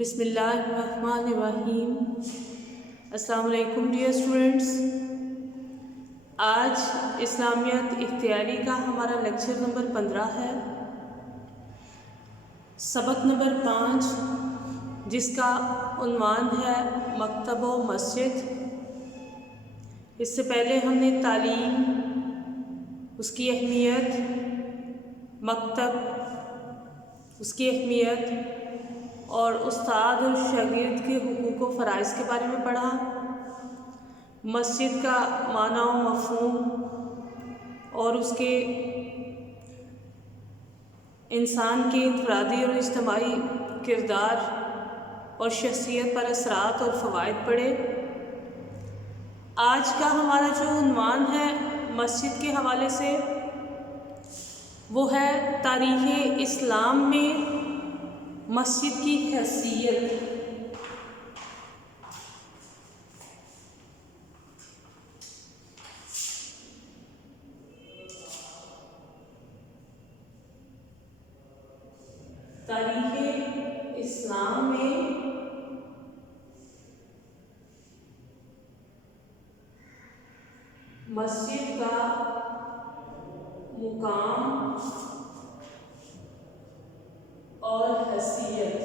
بسم اللہ الرحمن الرحیم۔ السلام علیکم ڈیئر اسٹوڈنٹس۔ آج اسلامیات اختیاری کا ہمارا لیکچر نمبر 15 ہے، سبق نمبر 5، جس کا عنوان ہے مکتب و مسجد۔ اس سے پہلے ہم نے تعلیم، اس کی اہمیت، مکتب، اس کی اہمیت اور استاد اور شاگرد کے حقوق و فرائض کے بارے میں پڑھا، مسجد کا معنی و مفہوم اور اس کے انسان کے انفرادی اور اجتماعی کردار اور شخصیت پر اثرات اور فوائد پڑھے۔ آج کا ہمارا جو عنوان ہے مسجد کے حوالے سے، وہ ہے تاریخ اسلام میں مسجد کی حیثیت۔ تاریخ اسلام میں مسجد کا مقام اور حیثیت۔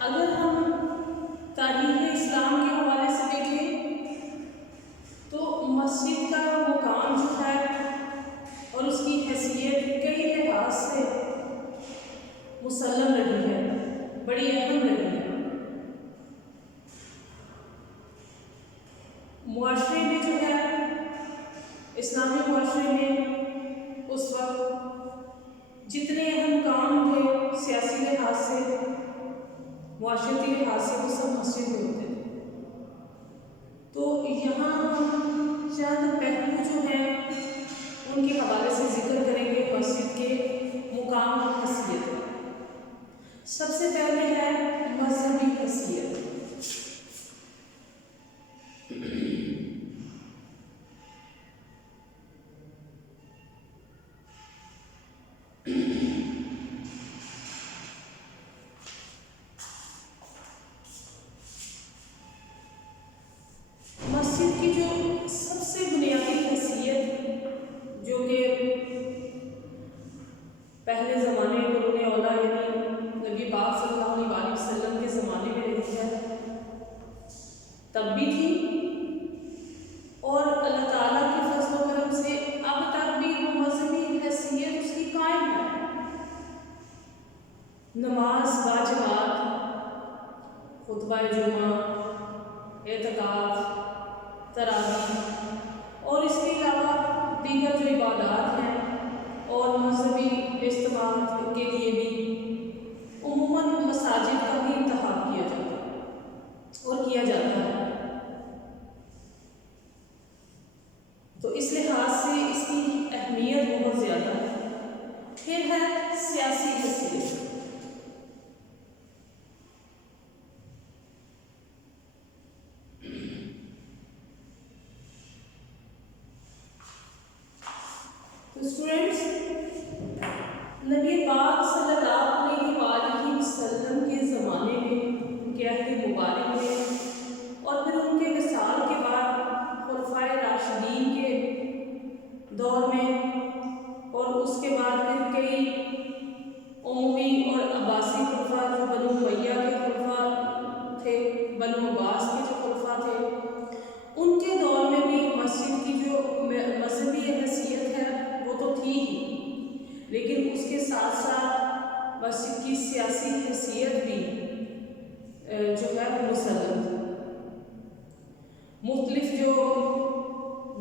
اگر ہم تاریخ اسلام کے حوالے سے دیکھیں تو مسجد کا مقام جو ہے اور اس کی حیثیت کئی لحاظ سے مسلم رہی ہے، بڑی اہم رہی ہے۔ معاشرے میں جو ہے، اسلامی معاشرے میں اس وقت جتنے اہم کام تھے سیاسی لحاظ سے، معاشرتی لحاظ سے، وہ سب مسجد میں ہوتے تھے۔ تو یہاں ہم چند پہلو جو ہیں ان کے حوالے سے ذکر کریں گے مسجد کے مقام اور حیثیت۔ سب سے پہلے ہے مذہبی حیثیت۔ مسجد کی جو سب سے بنیادی حیثیت، جو کہ پہلے زمانے قرون اولیٰ یعنی نبی پاک صلی اللہ علیہ وسلم کے زمانے میں رہی ہے، تب بھی تھی، اور اللہ تعالیٰ کے فضل و کرم سے اب تک بھی وہ مذہبی حیثیت اس کی قائم ہے۔ نماز باجماعت، خطبہ جمعہ، اعتکاف، تراویح اور اس کے علاوہ دیگر جو عبادات ہیں اور مذہبی اجتماعات کے لیے بھی عموماً مساجد کا بھی انتخاب کیا جاتا ہے اور کیا جاتا ہے۔ تو اس لحاظ سے اس کی اہمیت بہت زیادہ ہے۔ پھر ہے سیاسی حیثیت۔ تو اسٹوڈنٹس، نبی پاک صلی اللہ علیہ وآلہ وسلم کے زمانے میں، ان کے عہد مبارک میں، اور پھر ان کے وصال کے بعد خلفائے راشدین کے دور میں، اور اس کے بعد پھر کئی اموی اور عباسی خلفاء جو بنو امیہ کے خلفاء تھے، بنو عباس کے جو خلفاء تھے، ان کے دور میں بھی مسجد کی جو مذہبی حیثیت ہے وہ تو تھی ہی، لیکن اس کے ساتھ ساتھ مسجد کی سیاسی حیثیت بھی جو ہے مسلم تھی۔ مختلف جو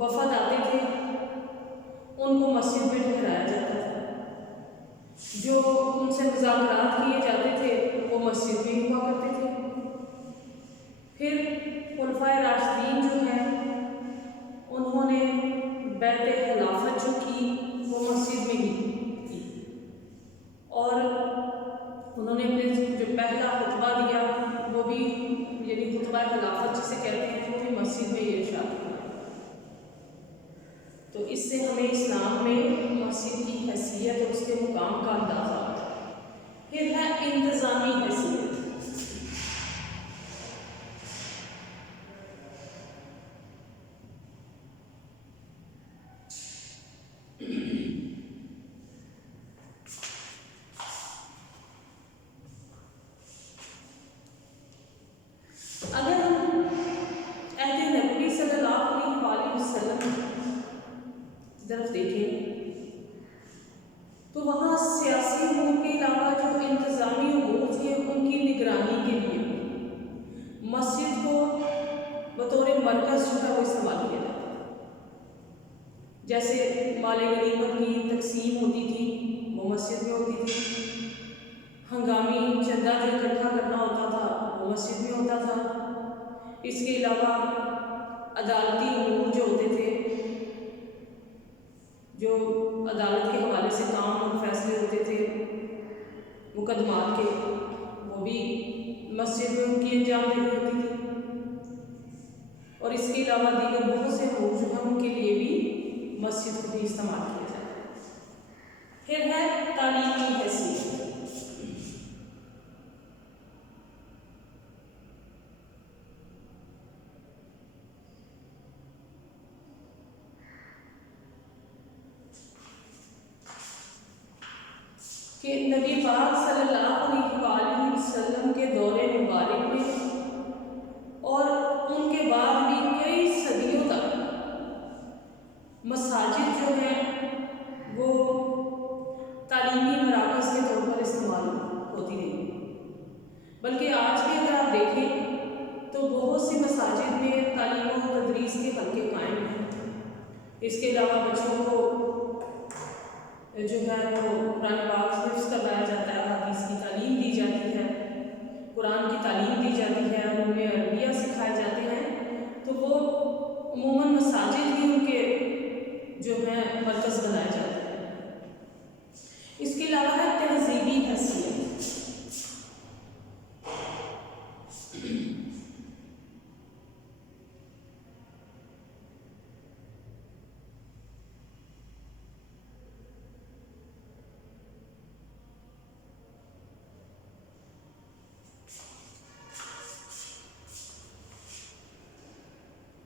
وفد آتے تھے ان کو مسجد میں ٹھہرایا جاتا تھا، جو ان سے مذاکرات کیے جاتے تھے وہ مسجد میں ہوا کرتے تھے۔ پھر خلفائے راشدین جو ہیں انہوں نے بیعت خلافت جو کی وہ مسجد میں ہی کی، اور انہوں نے پھر جو پہلا خطبہ دیا وہ بھی، یعنی خطبہ خلافت جسے کہتے ہیں، وہ بھی مسجد میں ارشاد کیا۔ تو اس سے ہمیں اسلام میں مسجد کی حیثیت اور اس کے مقام کا اندازہ ہوتا ہے۔ پھر ہے انتظامی حیثیت۔ اگر ہم عہد نبوی صلی اللہ علیہ وآلہ وسلم کی طرف دیکھیں تو وہاں سیاسی امور کے علاوہ جو انتظامی امور تھے ان کی نگرانی کے لیے مسجد کو بطور مرکز جو ہے وہ استعمال کیا جاتا ہے۔ جیسے مال غنیمت کی تقسیم ہوتی تھی وہ مسجد میں ہوتی تھی، ہنگامی چندہ جو اکٹھا کرنا ہوتا تھا وہ مسجد میں ہوتا تھا۔ اس کے علاوہ عدالتی امور جو ہوتے تھے، جو عدالت کے حوالے سے کام اور فیصلے ہوتے تھے مقدمات کے، وہ بھی مسجد میں ان کی انجام دہی ہوتی تھی۔ اور اس کے علاوہ دیگر بہت سے امور جو ہیں ان کے لیے بھی مسجد کو بھی استعمال کیا جاتا ہے۔ پھر ہے تعلیمی حیثیت۔ کہ نبی پاک صلی اللہ علیہ وآلہ وسلم کے دور مبارک میں اور ان کے بعد بھی کئی صدیوں تک مساجد جو ہیں وہ تعلیمی مراکز کے طور پر استعمال ہوتی رہی، بلکہ آج بھی اگر آپ دیکھیں تو بہت سی مساجد میں تعلیم و تدریس کے حلقے قائم ہیں۔ اس کے علاوہ بچوں کو جو ہے وہ قرآن پاک حفظ کروایا جاتا ہے، حدیث کی تعلیم دی جاتی ہے، قرآن کی تعلیم دی جاتی ہے، اور انہیں عربیہ سکھائے جاتے ہیں، تو وہ عموماً مساجد ہی ان کے جو ہیں مرکز بنائے جاتے ہیں۔ اس کے علاوہ ہے تہذیبی حیثیت۔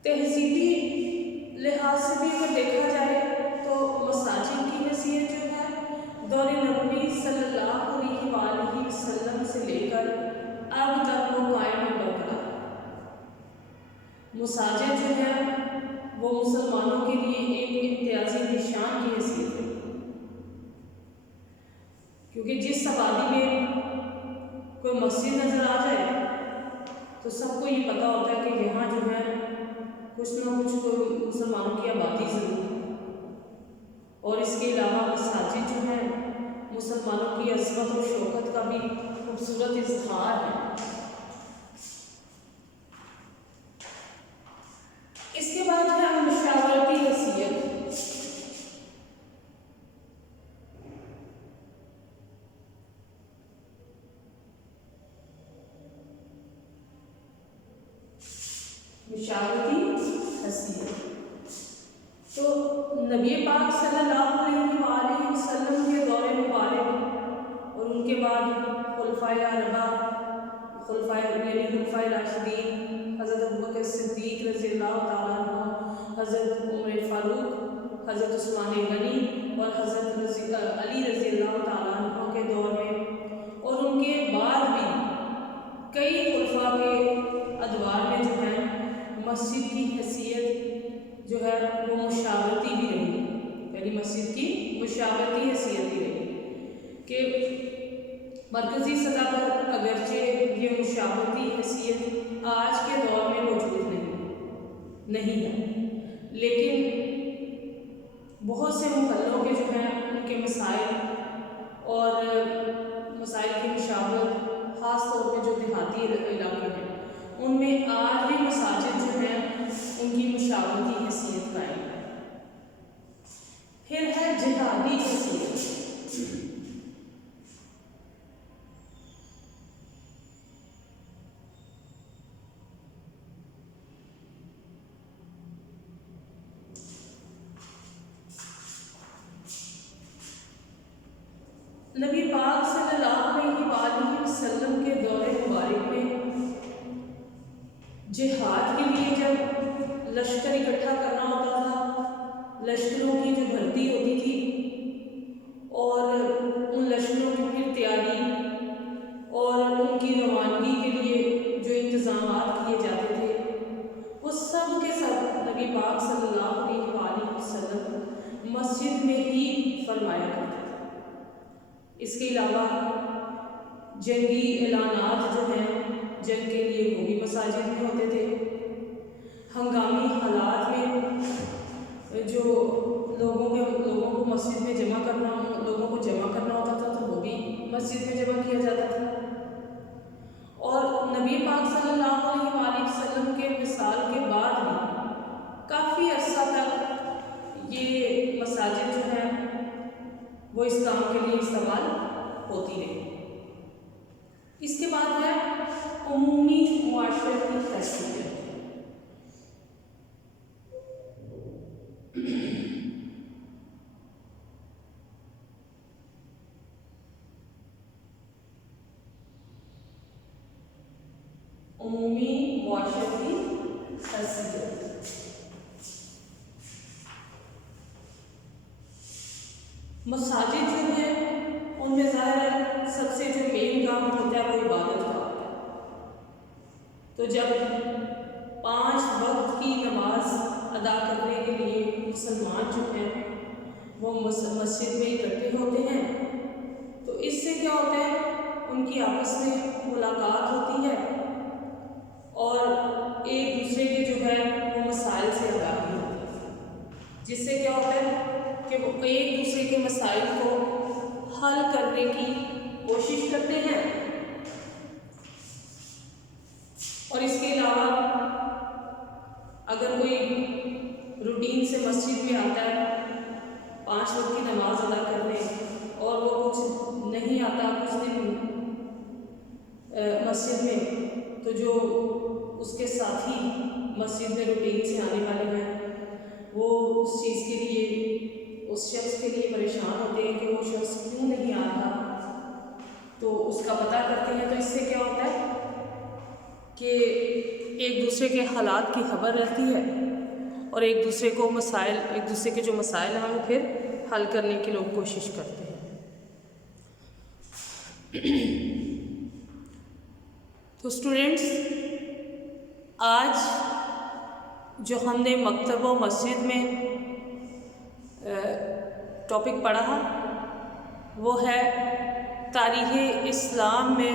تہذیبی لحاظ سے بھی اگر دیکھا جائے تو مساجد کی حیثیت جو ہے دور نبوی صلی اللہ علیہ وآلہ وسلم سے لے کر اب تک وہ قائم و برقرار ہے۔ مساجد جو ہے وہ مسلمانوں کے لیے ایک امتیازی نشان کی حیثیت ہے، کیونکہ جس آبادی میں کوئی مسجد نظر آ جائے تو سب کو یہ پتہ ہوتا ہے کہ یہاں جو ہے کچھ نہ کچھ کوئی مسلمانوں کی آبادی ضرور ہے۔ اور اس کے علاوہ مساجد جو ہیں مسلمانوں کی عظمت اور شوکت کا بھی خوبصورت اظہار ہے۔ اس کے بعد ہے مشاورتی حیثیت۔ مشاورتی حیثیت تو نبی پاک صلی اللہ علیہ وآلہ وسلم کے دور مبارک اور ان کے بعد خلفائے اربعہ، خلفائے راشدین، حضرت ابوبکر صدیق رضی اللہ تعالیٰ عنہ، حضرت عمر فاروق، حضرت عثمان غنی اور حضرت علی رضی اللہ تعالیٰ عنہ کے دور میں اور ان کے بعد بھی کئی خلفاء کے ادوار میں جو ہے مسجد کی حیثیت جو ہے وہ مشاورتی بھی رہی، یعنی مسجد کی مشاورتی حیثیت بھی رہی کہ مرکزی سطح پر اگرچہ یہ مشاورتی حیثیت آج کے دور میں موجود نہیں ہے، لیکن بہت سے محلوں کے جو ہیں ان کے مسائل اور مسائل کی مشاورت، خاص طور پہ جو دیہاتی علاقے ہیں ان میں آج بھی مساجد جو ہیں ان کی مشاورتی حیثیت قائم ہے۔ پھر ہے جہادی حیثیت۔ نبی پاک صلی اللہ علیہ وآلہ وسلم کے دور مبارک میں جہاد کے لیے جب لشکر اکٹھا کرنا ہوتا تھا، لشکروں کی جو بھرتی ہوتی تھی اور ان لشکروں کی پھر تیاری اور ان کی روانگی کے لیے جو انتظامات کیے جاتے تھے، وہ سب کے سب نبی پاک صلی اللہ علیہ وآلہ وسلم مسجد میں ہی فرمایا کرتے تھے۔ اس کے علاوہ جنگی اعلانات جو ہیں جنگ کے لیے وہ بھی مساجد میں ہوتے تھے۔ ہنگامی حالات میں جو لوگوں کو مسجد میں جمع کرنا ہوتا تھا تو وہ بھی مسجد میں جمع کیا جاتا تھا۔ اور نبی پاک صلی اللہ علیہ وآلہ وسلم کے وصال کے بعد بھی کافی عرصہ تک یہ مساجد جو ہیں وہ اس کام کے لیے استعمال ہوتی رہی۔ اس کے بعد ہے عمومی معاشرتی حیثیت۔ عمومی معاشرتی حیثیت مساجد جو ہیں ان میں ظاہر سب سے جو مین کام ہوتا ہے وہ عبادت کا ہوتا ہے۔ تو جب 5 وقت کی نماز ادا کرنے کے لیے مسلمان جو ہیں وہ مسجد میں اکٹھے ہوتے ہیں تو اس سے کیا ہوتا ہے، ان کی آپس میں ملاقات ہوتی ہے اور ایک دوسرے کے جو ہے وہ مسائل سے آگاہی ہوتی ہے، جس سے کیا ہوتا ہے کہ وہ ایک دوسرے کے مسائل کو حل کرنے کی کوشش کرتے ہیں۔ اور اس کے علاوہ اگر کوئی روٹین سے مسجد میں آتا ہے 5 وقت کی نماز ادا کرنے اور وہ کچھ نہیں آتا کچھ دن مسجد میں، تو جو اس کے ساتھی مسجد میں روٹین سے آنے والے ہیں وہ اس چیز کے لیے، اس شخص کے لیے پریشان ہوتے ہیں کہ وہ شخص کیوں نہیں آ رہا، تو اس کا پتہ کرتے ہیں۔ تو اس سے کیا ہوتا ہے کہ ایک دوسرے کے حالات کی خبر رہتی ہے اور ایک دوسرے کے جو مسائل ہیں وہ پھر حل کرنے کی لوگ کوشش کرتے ہیں۔ تو اسٹوڈنٹس، آج جو ہم نے مکتب و مسجد میں ٹاپک پڑھا وہ ہے تاریخ اسلام میں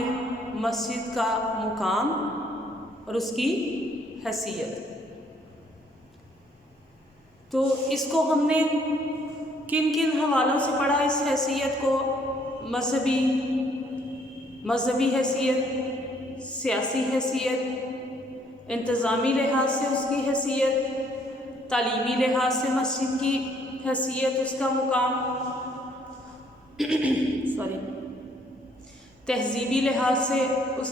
مسجد کا مقام اور اس کی حیثیت۔ تو اس کو ہم نے کن کن حوالوں سے پڑھا، اس حیثیت کو؟ مذہبی حیثیت، سیاسی حیثیت، انتظامی لحاظ سے اس کی حیثیت، تعلیمی لحاظ سے مسجد کی حیثیت، اس کا مقام، تہذیبی لحاظ سے اس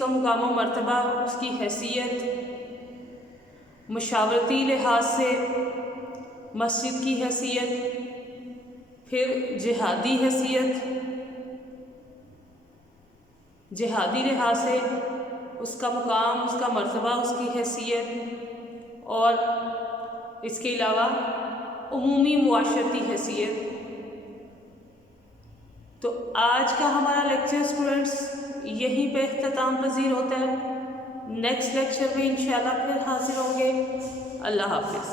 کا مقام و مرتبہ، اس کی حیثیت، مشاورتی لحاظ سے مسجد کی حیثیت، پھر جہادی حیثیت، جہادی لحاظ سے اس کا مقام، اس کا مرتبہ، اس کی حیثیت، اور اس کے علاوہ عمومی معاشرتی حیثیت۔ تو آج کا ہمارا لیکچر اسٹوڈنٹس یہیں پہ اختتام پذیر ہوتا ہے۔ نیکسٹ لیکچر میں انشاءاللہ پھر حاضر ہوں گے۔ اللہ حافظ۔